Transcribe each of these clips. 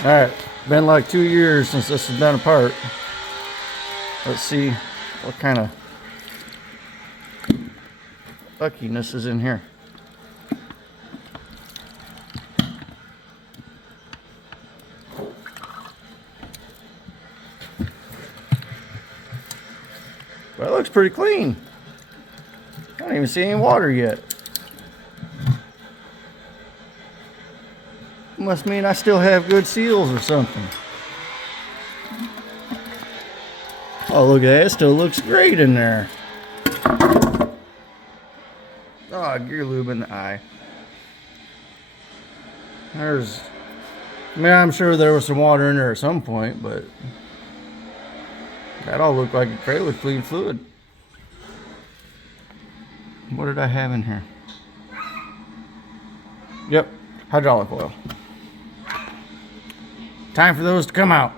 Alright, been like 2 years since this has been apart. Let's see what kind of luckiness is in here. Well, it looks pretty clean. I don't even see any water yet. Must mean I still have good seals or something. Oh, look at that. It still looks great in there. Oh, gear lube in the eye. I mean, I'm sure there was some water in there at some point, but that all looked like a fairly clean fluid. What did I have in here? Yep, hydraulic oil. Time for those to come out.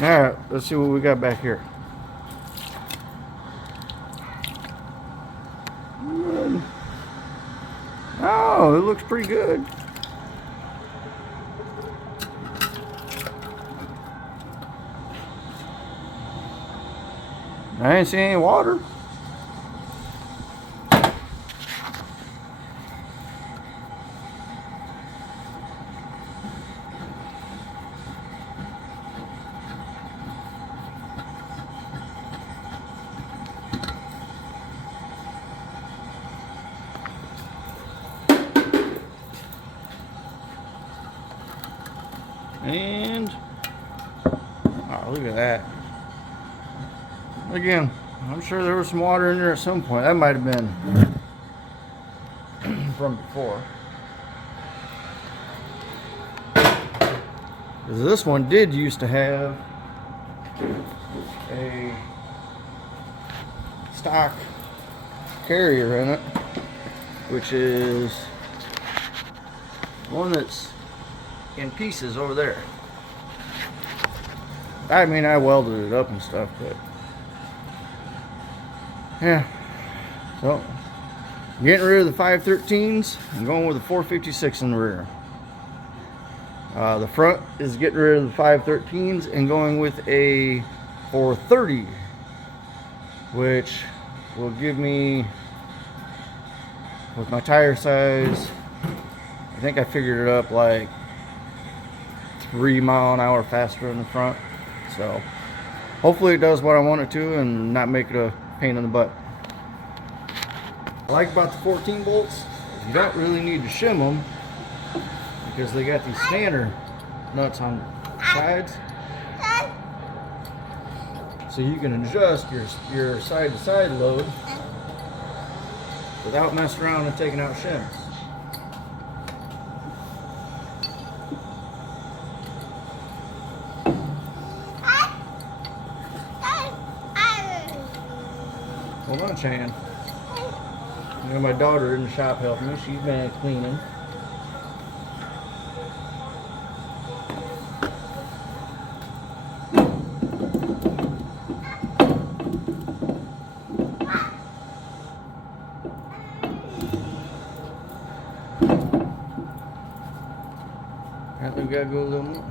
Alright, let's see what we got back here. Oh, it looks pretty good. I ain't seeing any water. And oh, look at that. Again, I'm sure there was some water in there at some point. That might have been from before. Because this one did used to have a stock carrier in it, which is one that's in pieces over there. I mean, I welded it up and stuff, but yeah. So, getting rid of the 513s and going with the 456 in the rear. The front is getting rid of the 513s and going with a 430, which will give me, with my tire size, I think I figured it up like 3 miles an hour faster in the front. So hopefully it does what I want it to and not make it a pain in the butt. What I like about the 14 bolts, you don't really need to shim them because they got these standard nuts on the sides, so you can adjust your side to side load without messing around and taking out shims. Hold on, Chan. I got my daughter in the shop helping me. She's been cleaning. I think we gotta go a little more.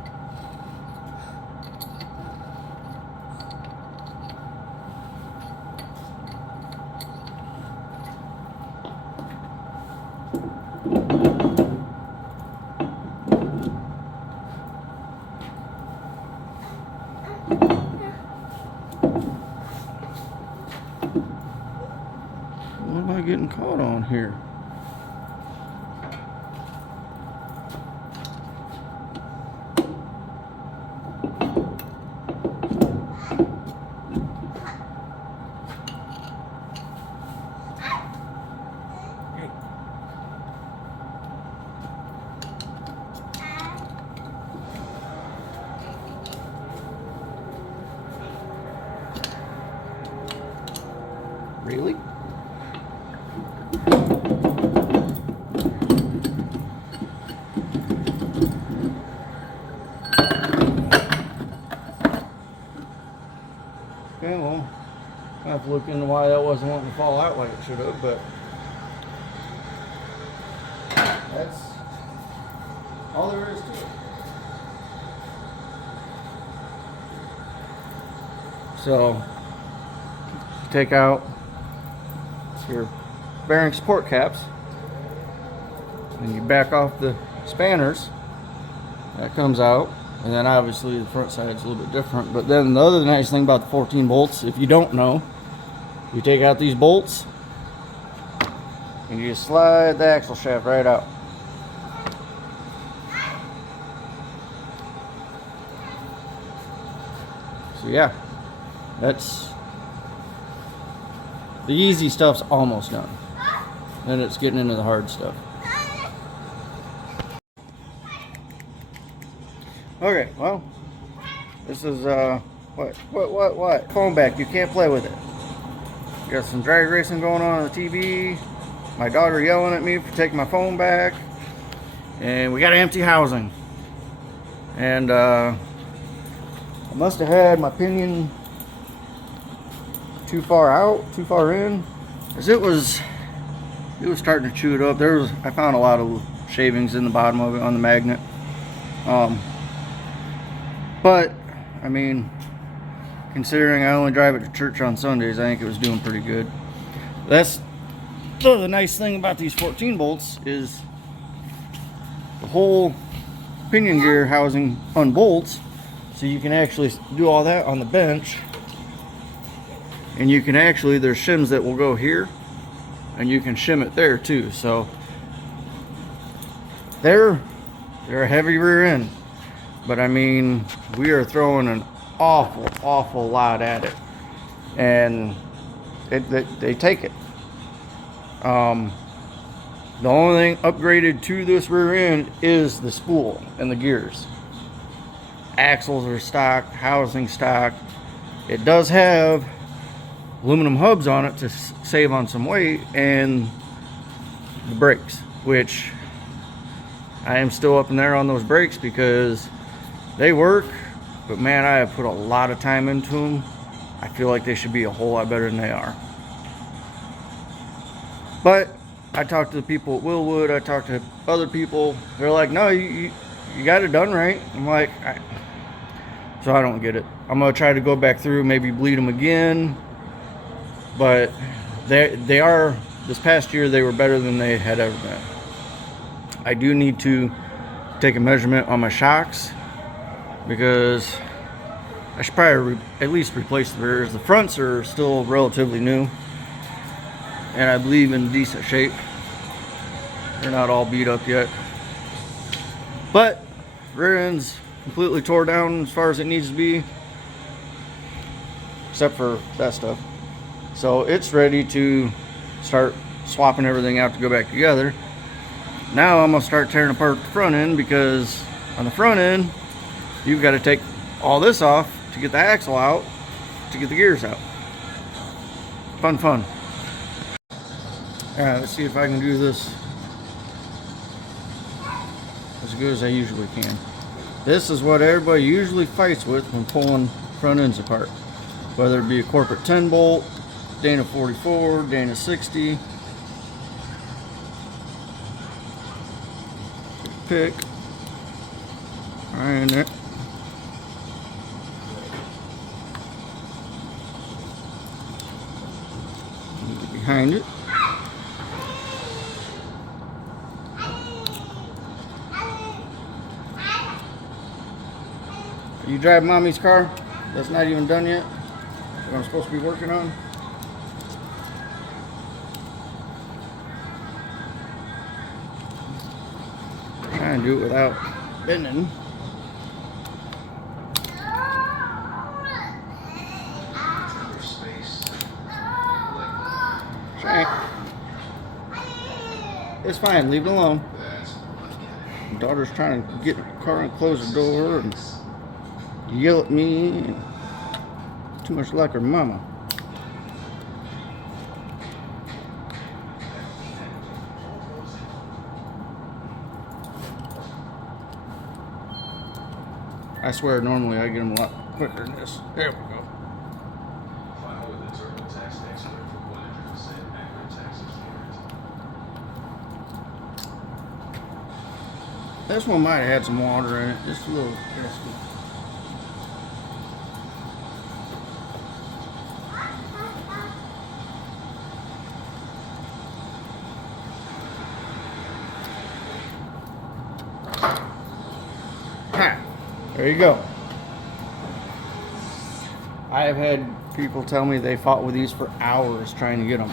What am I getting caught on here? Really? Okay, well, I have to look into why that wasn't wanting to fall out like it should have, but All there is to it. So, take out your bearing support caps, and you back off the spanners. That comes out, and then obviously the front side's a little bit different. But then the other nice thing about the 14 bolts, if you don't know, you take out these bolts and you just slide the axle shaft right out. So yeah, that's the easy stuff's almost done. Then it's getting into the hard stuff. Okay, well, this is what? Phone back. You can't play with it. You got some drag racing going on the TV. My daughter yelling at me for taking my phone back, and we got empty housing. And I must have had my pinion too far out, too far in, because it was starting to chew it up. I found a lot of shavings in the bottom of it on the magnet. But I mean, considering I only drive it to church on Sundays, I think it was doing pretty good. That's the nice thing about these 14 bolts is the whole pinion gear housing unbolts, so you can actually do all that on the bench. And you can actually, there's shims that will go here, and you can shim it there too. So they're a heavy rear end, but I mean, we are throwing an awful lot at it, and they take it. The only thing upgraded to this rear end is the spool and the gears. Axles are stock, housing stock. It does have aluminum hubs on it to save on some weight, and the brakes, which I am still up in there on those brakes because they work, but man, I have put a lot of time into them. I feel like they should be a whole lot better than they are. But I talked to the people at Willwood, I talked to other people, they're like, no, you got it done right. I'm like, so I don't get it. I'm gonna try to go back through, maybe bleed them again. But they are, this past year, they were better than they had ever been. I do need to take a measurement on my shocks, because I should probably at least replace the rears. The fronts are still relatively new, and I believe in decent shape. They're not all beat up yet. But rear end's completely tore down as far as it needs to be, except for that stuff. So it's ready to start swapping everything out to go back together. Now I'm gonna start tearing apart the front end, because on the front end you've got to take all this off to get the axle out, to get the gears out. Fun. Alright, let's see if I can do this as good as I usually can. This is what everybody usually fights with when pulling front ends apart, whether it be a corporate 10 bolt, Dana 44, Dana 60. Pick right in there. Get behind it. Are you driving mommy's car? That's not even done yet. What I'm supposed to be working on. Trying to do it without bending. It's fine, leave it alone. My daughter's trying to get in the car and close the door and yell at me. And too much like her mama. I swear, normally I get them a lot quicker than this. There we go. This one might have had some water in it, just a little crispy. There you go. I have had people tell me they fought with these for hours trying to get them.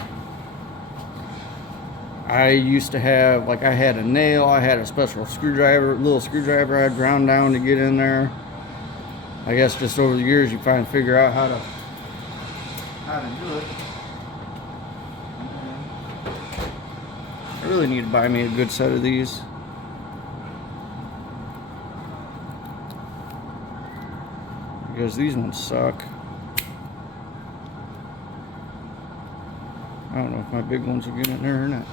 I used to have, like, I had a nail, I had a special screwdriver, little screwdriver I'd ground down to get in there. I guess just over the years you finally figure out how to do it. I really need to buy me a good set of these. Because these ones suck. I don't know if my big ones will get in there or not.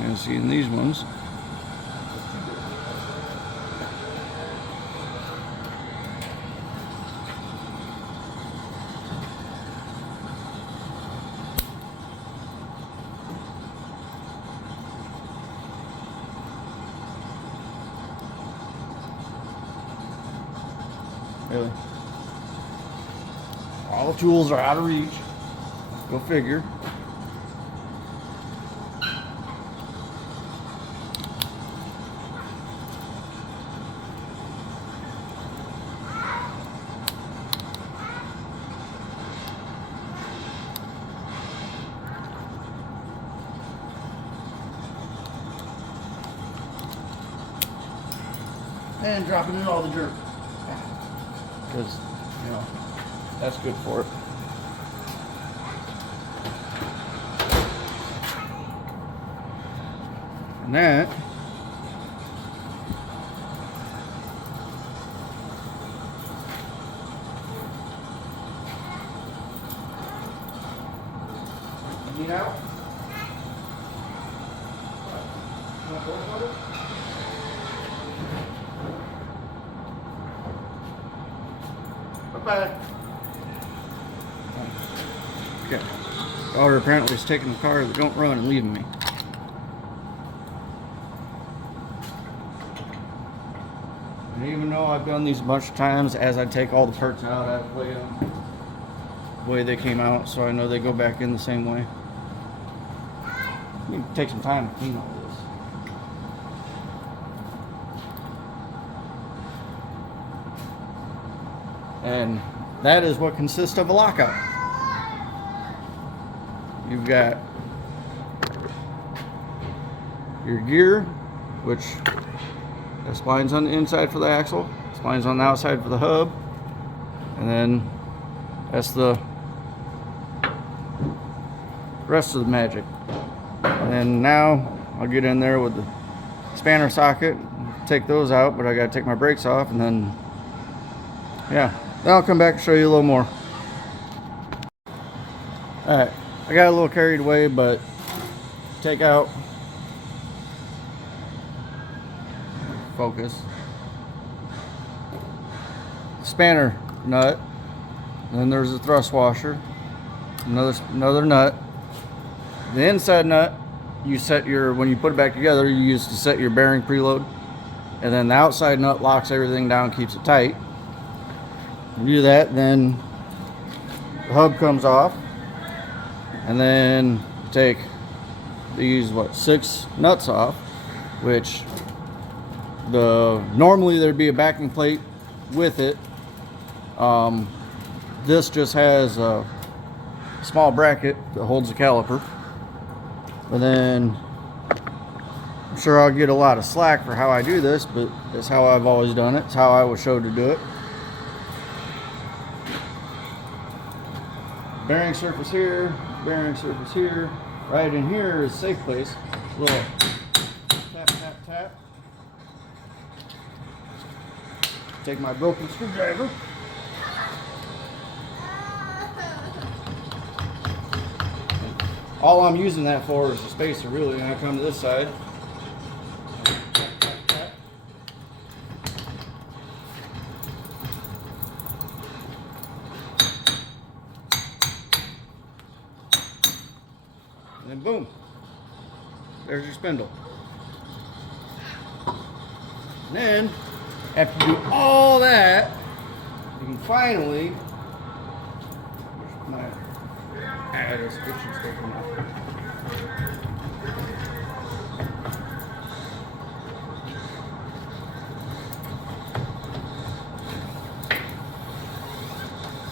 And seeing these ones. Really? All the tools are out of reach. Go figure. And dropping in all the dirt. Because, you know, that's good for it. And that need out. Bye-bye. Okay. Daughter apparently is taking the car that don't run and leaving me. And even though I've done these a bunch of times, as I take all the parts out, I weigh them the way they came out, so I know they go back in the same way. You need to take some time to clean all this. And that is what consists of a lockout. You've got your gear, which the spline's on the inside for the axle, spline's on the outside for the hub, and then that's the rest of the magic. And then now I'll get in there with the spanner socket, take those out, but I gotta take my brakes off, and then yeah, then I'll come back and show you a little more. Alright, I got a little carried away, but take out, focus, spanner nut, and then there's a thrust washer, another nut. The inside nut, you set your, when you put it back together, you use to set your bearing preload, and then the outside nut locks everything down, keeps it tight. You do that, then the hub comes off, and then take these 6 nuts off, which normally there'd be a backing plate with it. This just has a small bracket that holds the caliper. But then I'm sure I'll get a lot of slack for how I do this, but it's how I've always done it. It's how I was showed to do it. Bearing surface here, bearing surface here. Right in here is a safe place. Little tap, tap, tap. Take my broken screwdriver. All I'm using that for is the spacer, really. And I come to this side. Tap, tap, tap. And then boom, there's your spindle. And then, after you do all that, you can finally, my this kitchen sticking out.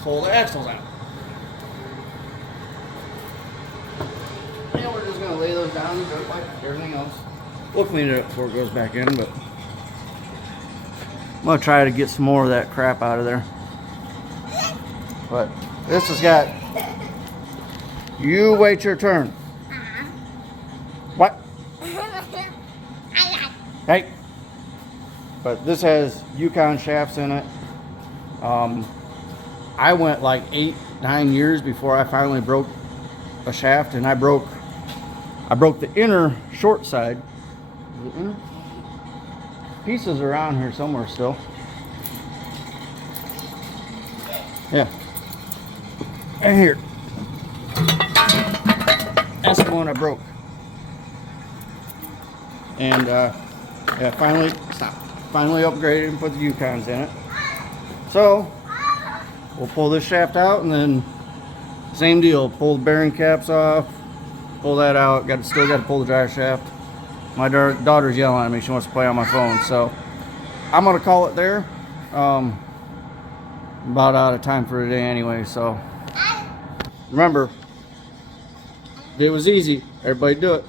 Pull the axles out. And we're just going to lay those down just like everything else. We'll clean it up before it goes back in, but I'm going to try to get some more of that crap out of there. But this has got, you wait your turn. What? Hey. But this has Yukon shafts in it. I went like 8-9 years before I finally broke a shaft, and I broke the inner short side. The inner pieces around here somewhere still. Yeah. And here. That's the one I broke. And yeah, finally upgraded and put the Yukons in it. So we'll pull this shaft out, and then same deal. Pull the bearing caps off. Pull that out. Still got to pull the drive shaft. My daughter's yelling at me. She wants to play on my phone. So I'm gonna call it there. About out of time for today anyway. So remember, it was easy. Everybody do it.